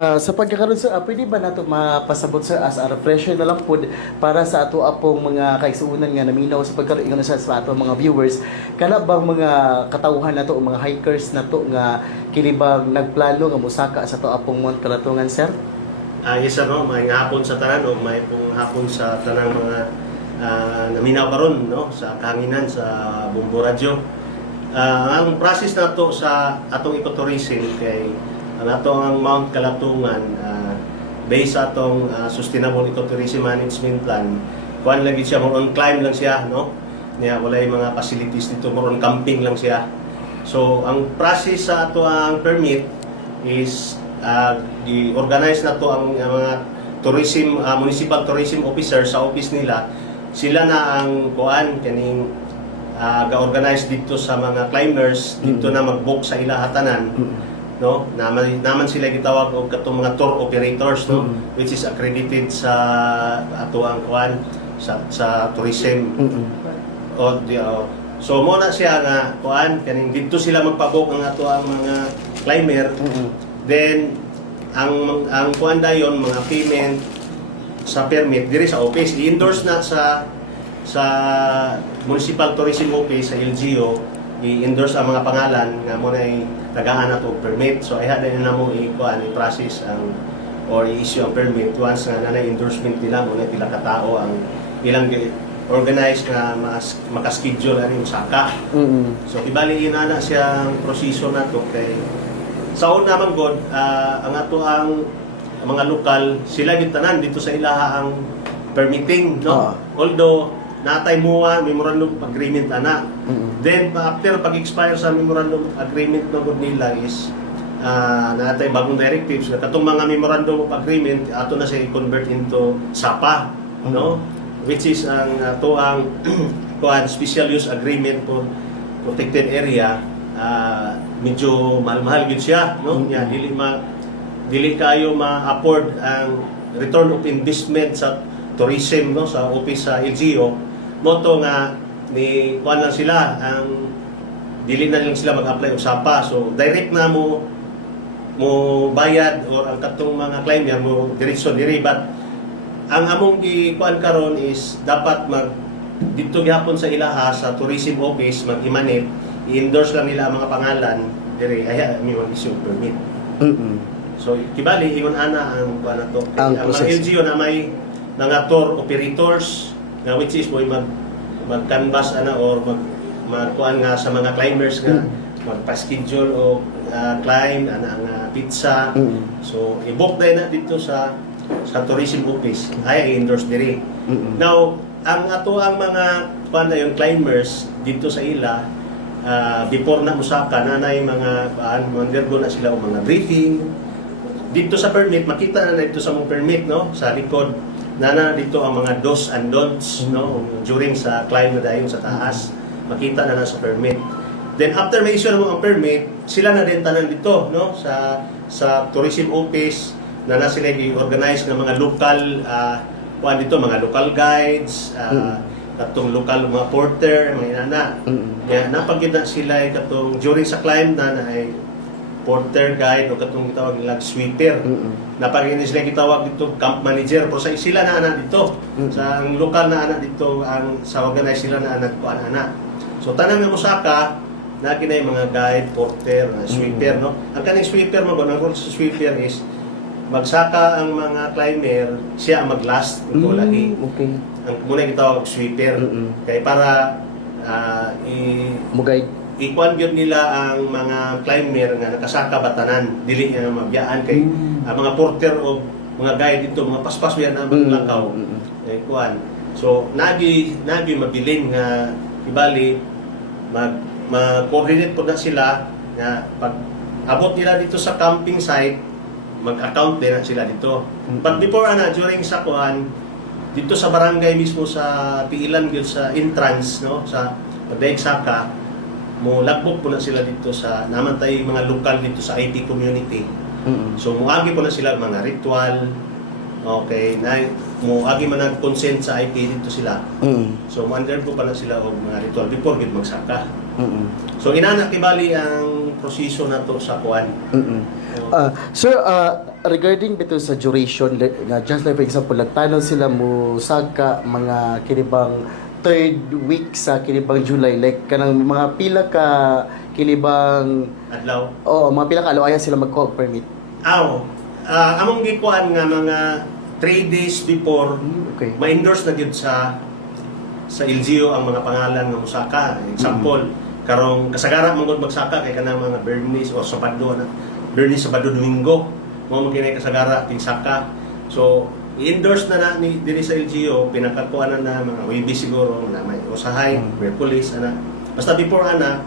Sa pagkakaroon sa pwede ba nato mapasabot sa as a refresher na lang po para sa ato apong mga kaisuunan nga naminaw sa pagkaroon sa ato mga viewers kana bang mga katawhan nato o mga hikers nato nga kini bang nagplano nga musaka sa ato apong Mount Kalatungan, sir? Yes, ano, may hapon sa tanan o may pong hapon sa tanang mga naminaw karon no sa kahanginan sa Bumbo Radyo. Ang process na to sa atong ecotourism kay ang atong Mount Kalatungan based sa atong Sustainable Ecotourism Management Plan. Kuan lagi siya more on climb lang siya no. Niya wala mga facilities dito, more on camping lang siya. So ang process sa ato ang permit is di-organize na to ang mga tourism municipal tourism officer sa office nila. Sila na ang kuan kaning ga-organize dito sa mga climbers dito na mag-book sa ila hatanan no naman sila gitawag og katong mga tour operators no which is accredited sa ato ang kuan sa tourism so mo na siya nga kuan kaning dito sila magpa-book ang ato ang mga climber. Then ang kuan dayon mga payment sa permit diri sa office i-endorse na sa Municipal Tourism Office sa LGU, i-endorse ang mga pangalan nga mo na tagaan na to permit. So ay din na mo i-process ang or i-issue ang permit once nga na endorsement nila mo na pila ka tao ang ilang organized nga maka-schedule ani usaka. So ibali ina na siyang proseso na to kay sa una man god ang ato ang mga lokal sila gid tanan dito sa ilaha ang permitting no. Although natay muwa memorandum of agreement ana. Then after pag-expire sa memorandum of agreement no gud nila is natay bagong directives nga katong mga memorandum of agreement ato na siya i-convert into SAPA no, which is ang ato ang special use agreement for protected area. Medyo mahal-mahal gid siya no. Dili kayo ma-afford ang return of investment sa tourism no sa office sa LGU moto nga ni kuan lang sila ang dili na lang sila mag-apply og SAPA, so direct na mo bayad or ang katong mga climber mo diretso diri. But ang among gi-kuan karon is dapat dito gyapon sa ilaha sa tourism office mag-emanate i-endorse lang nila ang mga pangalan diri ay mi mag-issue permit. So kibali ingon ana ang kuan nato ang mga LGU na may mga tour operators nga which is boy mag-canvas ana or magkuan nga sa mga climbers nga magpa-schedule o climb ana nga pizza. So i-book na dito sa tourism office ay i-endorse diri. Now ang ato ang mga kuan na yung climbers dito sa ila before na musaka nanay mga undergo na sila o mga briefing dito sa permit. Makita na dito sa mong permit no sa likod nana dito ang mga do's and don'ts no during sa climb na dayon sa taas, makita na sa permit. Then after may issue mo ang permit, sila na din tanan dito no sa tourism office na sila i-organize ng mga local kuan dito mga local guides, katong local mga porter, mga inana. Napagid na sila katong during sa climb na ay porter guide o katong gitawag nila sweeper. Napagin sila gitawag dito camp manager, pero sa sila na ana dito sa ang lokal na ana dito ang sa organize sila na nagkuan ana. So tanan nga musaka na kinay mga guide, porter, sweeper no. Ang kaning sweeper mo ang role sa sweeper is magsaka ang mga climber, siya ang maglast kung lagi. Okay. Ang muna gitawag sweeper kay para Mugay ikuan gyud nila ang mga climber nga nakasaka batanan dili nga mabiyaan kay ang mga porter o mga guide dito mga paspas yan ang lakaw ikuan. So nagi mabilin nga ibali mag-coordinate po na sila nga pag abot nila dito sa camping site mag-account din na sila dito. But before during sa kuan dito sa barangay mismo sa piilan gyud sa entrance no sa pagdaig saka mo lagbok po na sila dito sa naman tayo mga lokal dito sa IT community. So muagi po na sila mga ritual. Okay, na muagi man ang consent sa IT dito sila. So under po pala sila og mga ritual before gid magsaka. So inana kibali ang proseso na to sa kuan. Sir, regarding bito sa duration, nga just like for example, nagtanong sila mo saka mga kinibang third week sa kinibang July, like kanang mga pila ka kinibang Adlaw. mga pila ka alaw sila mag-call permit. Among gikuan nga mga 3 days before Okay. ma-endorse na gyud sa LGU ang mga pangalan ng musaka. Example, karong kasagaran mong magsaka kay kanang mga Bernis o Sabado na. Bernis, Sabado, Domingo. Mo magkinay kasagara ting saka. So, i-endorse na ni diri sa LGU, pinakakuanan na mga WB siguro na may usahay, Merkulis ana. Basta before ana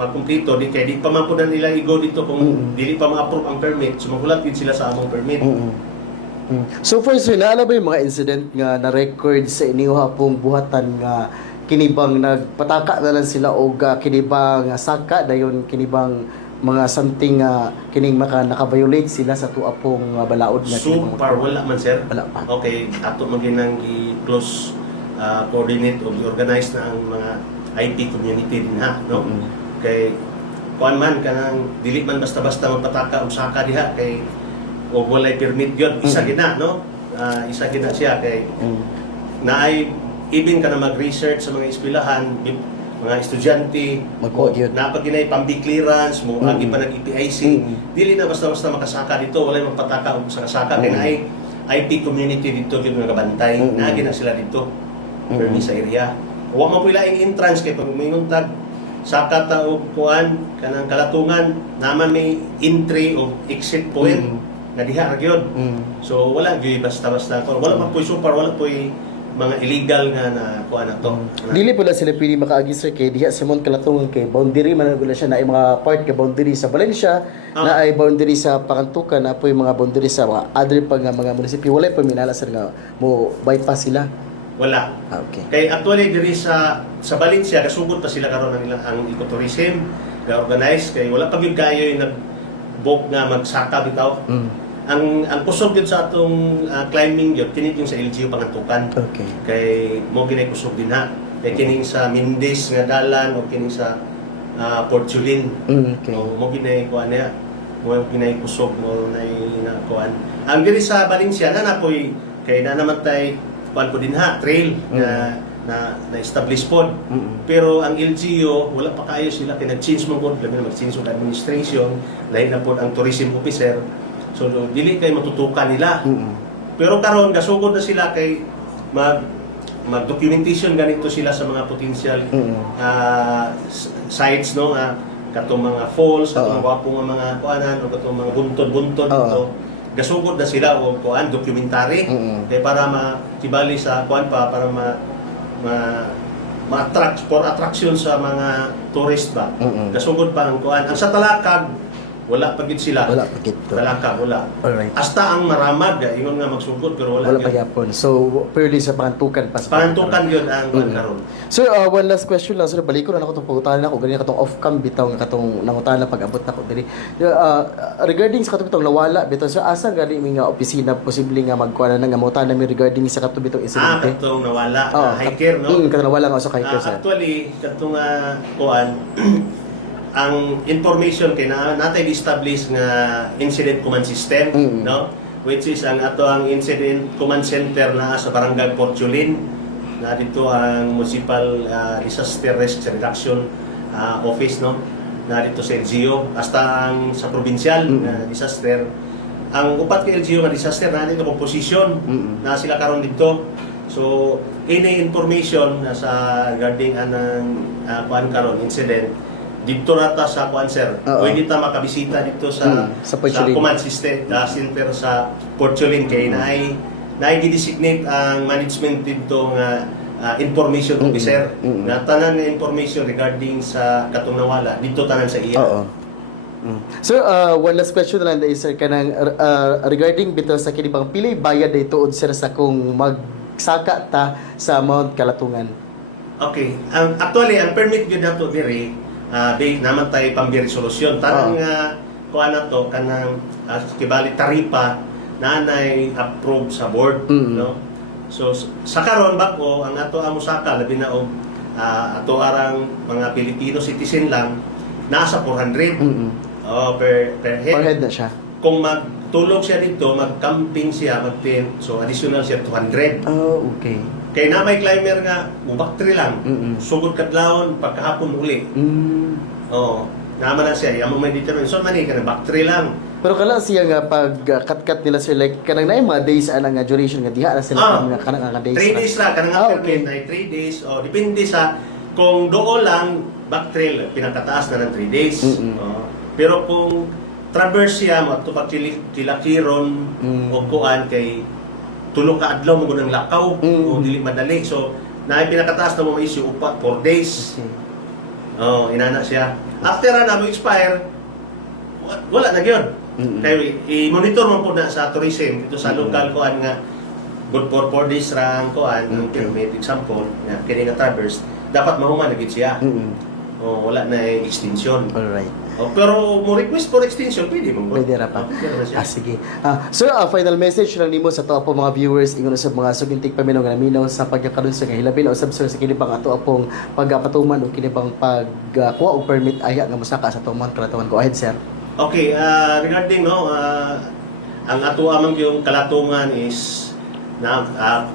magkumpleto di kay di pa man pud nila igo dito kung dili pa ma-approve ang permit. Sumugulat gid sila sa among permit. So first, naala ba yung mga incident nga na-record sa inyo hapong buhatan nga kinibang nagpataka na lang sila o kinibang saka dayon kinibang mga something kining naka-violate sila sa tuwa pong balaod nga So far wala man sir. Wala pa. Okay, ato maginang i-close coordinate o i-organize na ang mga IT community din ha, no? Kay kuan man kanang dili man basta-basta magpataka og saka diha kay o walay permit gyud isa gina no, isa gina siya kay naay even ka na mag-research sa mga eskwelahan mga estudyante Mag-code yun. napaginay pambi clearance mo agi pa nag-EPIC dili na basta-basta makasaka dito walay magpataka og saka kay naay IT community dito gyud nga kabantay naagi na sila dito permi sa area wa man pila ing entrance kay pag mingon tag saka ta og kuan kanang kalatungan naman may entry o exit point nga diha ra gyud. So wala gyud basta-basta ko. Wala man po'y super, wala po'y mga illegal nga na kuan na to. Dili pala sila pili makaagi sir kay diha Simon Kalatungan kay boundary man gula siya na ay mga part kay boundary sa Valencia na ay boundary sa Pakantukan na po yung mga boundary sa mga other pag mga munisipyo wala pa minala sir nga mo bypass sila. Wala. Okay. Kay actually diri sa Valencia kasugod pa sila karon ang ilang ang ecotourism ga organize kay wala pa gyud kayo yung nag-book nga magsaka bitaw. Ang kusog yun sa atong climbing yun, kinig yung sa LGU Pangantukan. Okay. Kay mo ginay kusog din ha. Kay kining sa Mindis nga dalan o kining sa Portulin. Okay. O mo ginay kuan niya. Mo ginay kusog mo na kuan. Ang diri sa Valencia na poy kay na naman tay kuan po din ha, trail na establish pod. Pero ang LGU wala pa kayo sila kay nag-change mo pod, labi na mag-change ang administration, lain na pod ang tourism officer. So dili kay matutukan nila. Pero karon gasugod na sila kay mag-documentation ganito sila sa mga potential sites no katong mga falls, katong wapo nga mga kuanan o katong mga buntod-buntod dito. Gasugod na sila o kuan documentary kay para makibali sa kuan pa para ma-attract for attraction sa mga tourist ba. Gasugod pa ang kuan. Ang sa Talakag wala pa gid sila. Wala pa gid. Talakag wala. Alright. Hasta ang Maramag ingon nga magsugod pero wala Wala pa gyapon. So purely sa Pakantukan pa sa Pantukan yun ang kuan karon. Sir, one last question lang. Sir, balik ko na ako itong pag-utahan ako. Ganyan katong off-cam bitaw nga katong nangutahan na pag-abot na ako diri. Regarding sa katong bitong nawala bitaw, sir, asa gali mi nga opisina posible nga magkuha na nga mutahan namin regarding sa katong bitong insidente? Katong nawala hiker no. Katong nawala nga sa hiker sir. Actually katong kuan ang information kay natay establish nga incident command system no, which is ang ato ang incident command center na sa barangay Portulin na dito ang municipal disaster risk reduction office no na dito sa LGU hasta ang sa provincial na disaster ang upat kay LGU nga disaster na dito composition na sila karon dito. So any information na sa regarding anang kuan karon incident dito rata sa kuan sir. Pwede ta makabisita dito sa command system, center sa Portulin kay naay gi-designate ang management dito nga information officer. Na tanan nga information regarding sa katong nawala dito tanan sa iya. Sir, one last question na lang sir kanang regarding bitaw sa kinibang pili bayad dito sir sa kung magsaka ta sa Mount Kalatungan. Okay. Actually ang permit gyud nato diri naman tayo pambi-resolusyon. Tanang kuha na to, kanang kibali taripa na approve sa board. No? So, sa karon bako, ang ato amusaka, labi na ato arang mga Filipino citizen lang, nasa 400 per head. Per head na siya. Kung magtulog siya dito, mag-camping siya, mag-tent, so additional siya 200. Oh, okay. Kaya na may climber nga, bakteri lang. Mm-mm. Sugod kadlawon, pagkahapon uli. Oo. Naman na siya, yung may determine. So, mani ka na, bakteri lang. Pero kala siya nga pag cut-cut nila sir, like kanang na yung mga days nga duration nga diha na sila nga kanang nga days. 3 days ra, kanang Ah, permit okay. ay 3 days. O, depende sa, kung doon lang, backtrail, pinakataas na ng 3 days. Mm-mm. Pero kung traverse siya, matupag kilakiron, o kuan kay tulog ka adlaw mo ng lakaw, o dili madali. So, na pinakataas na mo issue, 4 days. Inana siya. After na mo expire, wala na gyud. Kaya i-monitor mo po na sa tourism dito sa local kuan nga good for 4 days ra ang kuan ng permit example nga kini nga traverse dapat mahuman na gid siya. Wala na extension. All right. Pero mo request for extension pwede mo. Pwede ra pa. Pwede na siya. Sige. Sir, final message lang nimo sa to po mga viewers ingon sa mga sugintik paminaw nga naminaw sa pagkakaroon sa hilabil o sir sa kini bang ato apong pagpatuman o kini bang pagkuha og permit aya nga mosaka sa tuman kalatawan. Go ahead, sir. Okay, regarding ang ato amang yung kalatungan is na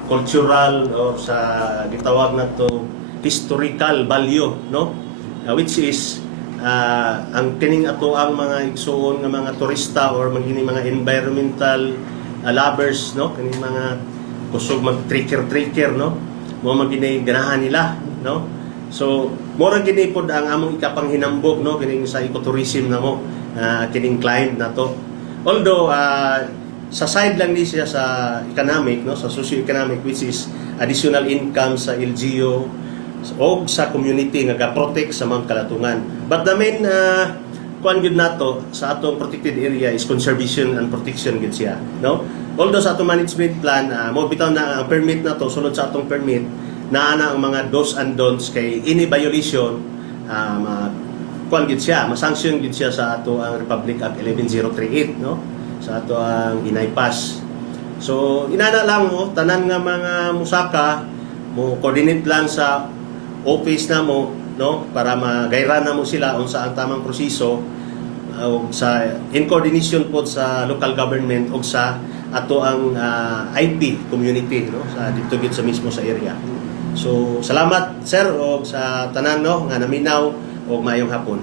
cultural o sa gitawag na to historical value, no? Which is ang kining ato ang mga igsuon nga mga turista or mga environmental lovers, no? Kining mga kusog mag trekker, no? Mo magini ganahan nila, no? So, mora gini pod ang among ikapang hinambok, no? Kining sa ecotourism na mo, kining client na to. Although sa side lang ni siya sa economic, no? Sa socio-economic, which is additional income sa LGU o sa community nga ga-protect sa mga kalatungan. But the main kuan gyud nato sa atong protected area is conservation and protection gyud siya, no? Although sa atong management plan mo bitaw na ang permit nato sunod sa atong permit na ang mga do's and don'ts kay any violation kuan gyud siya, ma-sanction gyud siya sa ato ang Republic Act 11038, no? Sa ato ang inaypas. So inana lang mo tanan nga mga musaka mo coordinate lang sa office na mo, no, para magayra na mo sila unsa ang tamang proseso sa in coordination po sa local government o sa ato ang IP community, no, sa dito gid sa mismo sa area. So salamat sir o sa tanan, no, nga naminaw o mayong hapon.